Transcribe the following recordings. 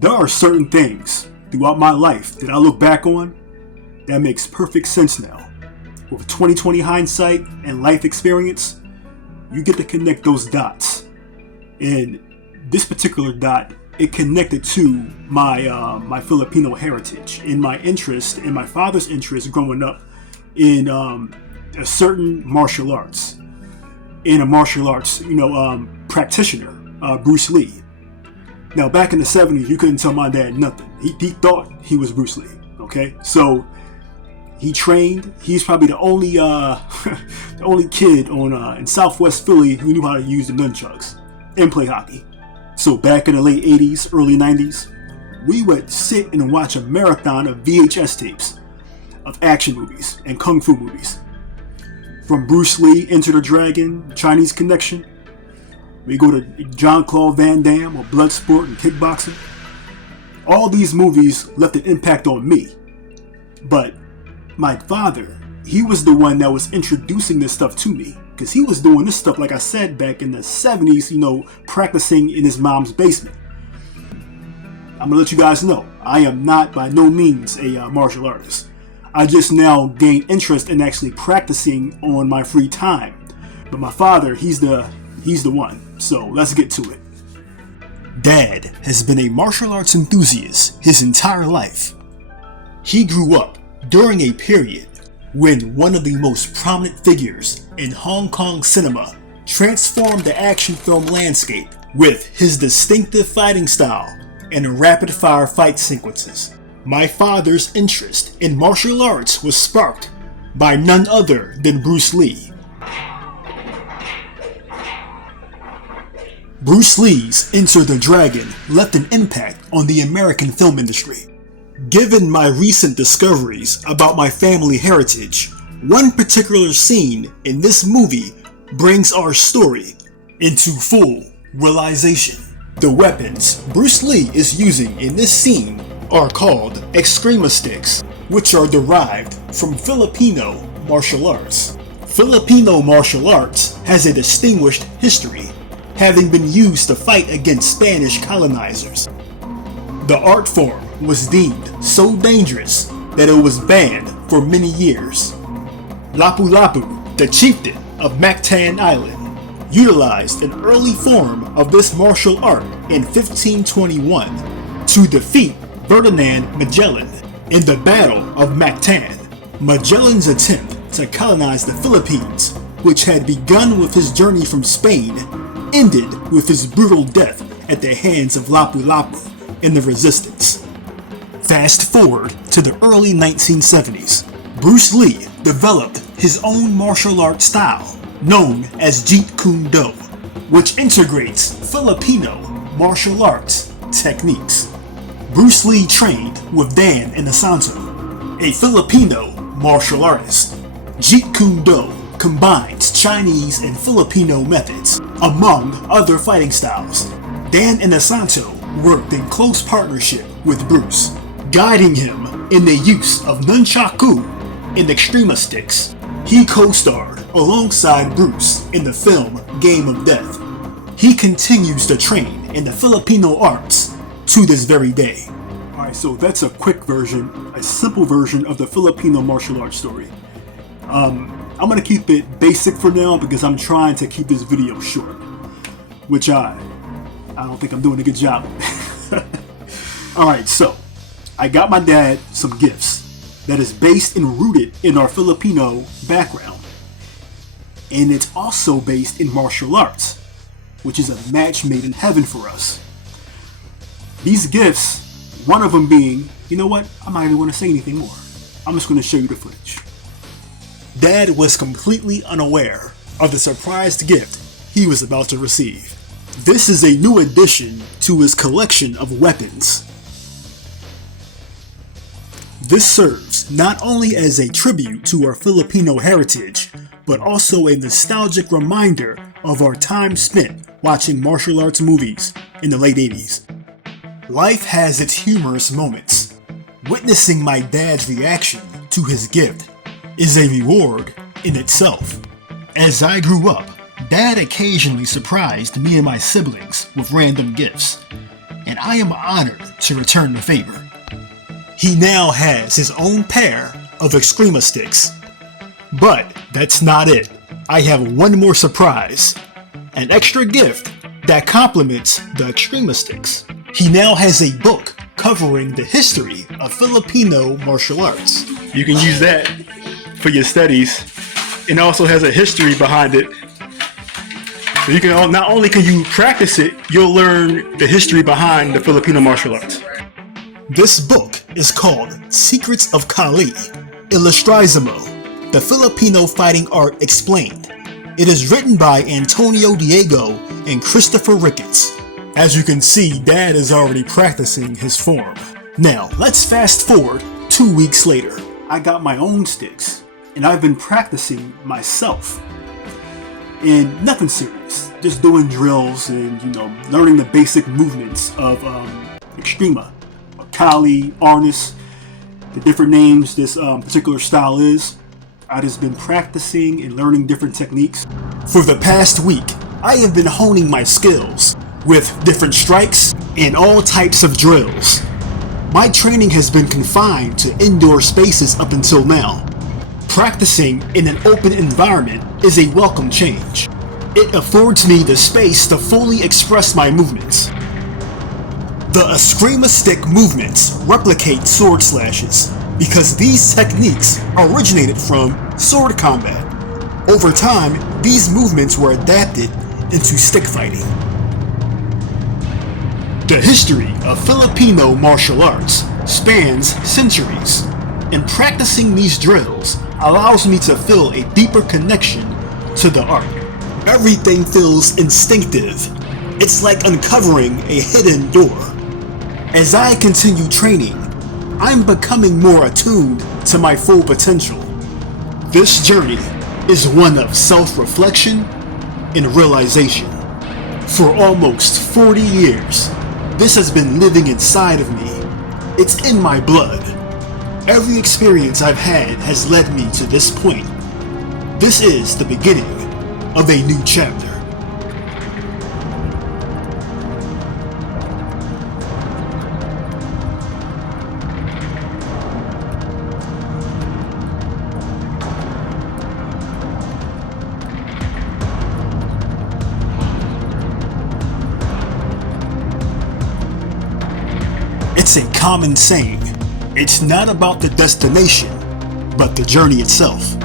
There are certain things throughout my life that I look back on that makes perfect sense now. With 2020 hindsight and life experience, you get to connect those dots. And this particular dot, it connected to my Filipino heritage and my interest and my father's interest growing up in a certain martial arts. In a martial arts, practitioner, Bruce Lee. Now, back in the 70s, you couldn't tell my dad nothing. He thought he was Bruce Lee. Okay, so he trained. He's probably the only the only kid in Southwest Philly who knew how to use the nunchucks and play hockey. So back in the late 80s, early 90s, we would sit and watch a marathon of VHS tapes of action movies and kung fu movies. From Bruce Lee, Enter the Dragon, Chinese Connection. We go to Jean-Claude Van Damme or Bloodsport and kickboxing. All these movies left an impact on me. But my father, he was the one that was introducing this stuff to me. Because he was doing this stuff, like I said, back in the 70s, practicing in his mom's basement. I'm going to let you guys know, I am not by no means a martial artist. I just now gained interest in actually practicing on my free time. But my father, he's the one. So let's get to it. Dad has been a martial arts enthusiast his entire life. He grew up during a period when one of the most prominent figures in Hong Kong cinema transformed the action film landscape with his distinctive fighting style and rapid-fire fight sequences. My father's interest in martial arts was sparked by none other than Bruce Lee. Bruce Lee's Enter the Dragon left an impact on the American film industry. Given my recent discoveries about my family heritage, one particular scene in this movie brings our story into full realization. The weapons Bruce Lee is using in this scene are called Eskrima sticks, which are derived from Filipino martial arts. Filipino martial arts has a distinguished history, having been used to fight against Spanish colonizers. The art form was deemed so dangerous that it was banned for many years. Lapu-Lapu, the chieftain of Mactan Island, utilized an early form of this martial art in 1521 to defeat Ferdinand Magellan in the Battle of Mactan. Magellan's attempt to colonize the Philippines, which had begun with his journey from Spain, ended with his brutal death at the hands of Lapu-Lapu in the resistance. Fast forward to the early 1970s, Bruce Lee developed his own martial art style known as Jeet Kune Do, which integrates Filipino martial arts techniques. Bruce Lee trained with Dan Inosanto, a Filipino martial artist. Jeet Kune Do combines Chinese and Filipino methods, among other fighting styles. Dan Inosanto worked in close partnership with Bruce, guiding him in the use of nunchaku and Eskrima sticks. He co-starred alongside Bruce in the film Game of Death. He continues to train in the Filipino arts to this very day. Alright, so that's a quick version, a simple version of the Filipino martial arts story. I'm going to keep it basic for now because I'm trying to keep this video short, which I don't think I'm doing a good job of. Alright, so I got my dad some gifts that is based and rooted in our Filipino background. And it's also based in martial arts, which is a match made in heaven for us. These gifts, one of them being, you know what, I'm not even going to say anything more. I'm just going to show you the footage. Dad was completely unaware of the surprised gift he was about to receive. This is a new addition to his collection of weapons. This serves not only as a tribute to our Filipino heritage, but also a nostalgic reminder of our time spent watching martial arts movies in the late 80s. Life has its humorous moments. Witnessing my dad's reaction to his gift is a reward in itself. As I grew up, Dad occasionally surprised me and my siblings with random gifts. and I am honored to return the favor. He now has his own pair of Extrema sticks. But that's not it. I have one more surprise. An extra gift that complements the Extrema sticks. He now has a book covering the history of Filipino martial arts. You can use that for your studies. It also has a history behind it. So you can not only can you practice it, you'll learn the history behind the Filipino martial arts. This book is called Secrets of Kali, Illustrizamo, the Filipino Fighting Art Explained. It is written by Antonio Diego and Christopher Ricketts. As you can see, Dad is already practicing his form. Now, let's fast forward 2 weeks later. I got my own sticks, and I've been practicing myself. And nothing serious, just doing drills and, learning the basic movements of Extrema, Kali, Arnis, the different names this particular style is. I've just been practicing and learning different techniques. For the past week, I have been honing my skills with different strikes and all types of drills. My training has been confined to indoor spaces up until now. Practicing in an open environment is a welcome change. It affords me the space to fully express my movements. The Extrema stick movements replicate sword slashes because these techniques originated from sword combat. Over time, these movements were adapted into stick fighting. The history of Filipino martial arts spans centuries, and practicing these drills allows me to feel a deeper connection to the art. Everything feels instinctive. It's like uncovering a hidden door. As I continue training, I'm becoming more attuned to my full potential. This journey is one of self-reflection and realization. For almost 40 years, this has been living inside of me. It's in my blood. Every experience I've had has led me to this point. This is the beginning of a new chapter. It's a common saying, it's not about the destination, but the journey itself.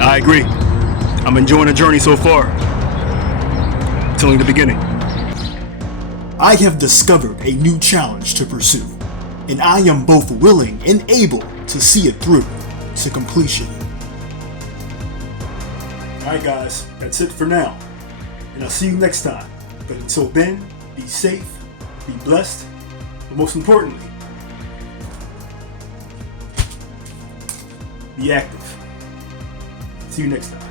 I agree. I'm enjoying the journey so far. It's only the beginning. I have discovered a new challenge to pursue, and I am both willing and able to see it through to completion. Alright guys, that's it for now, and I'll see you next time. But until then, be safe, be blessed, but most importantly, be active. See you next time.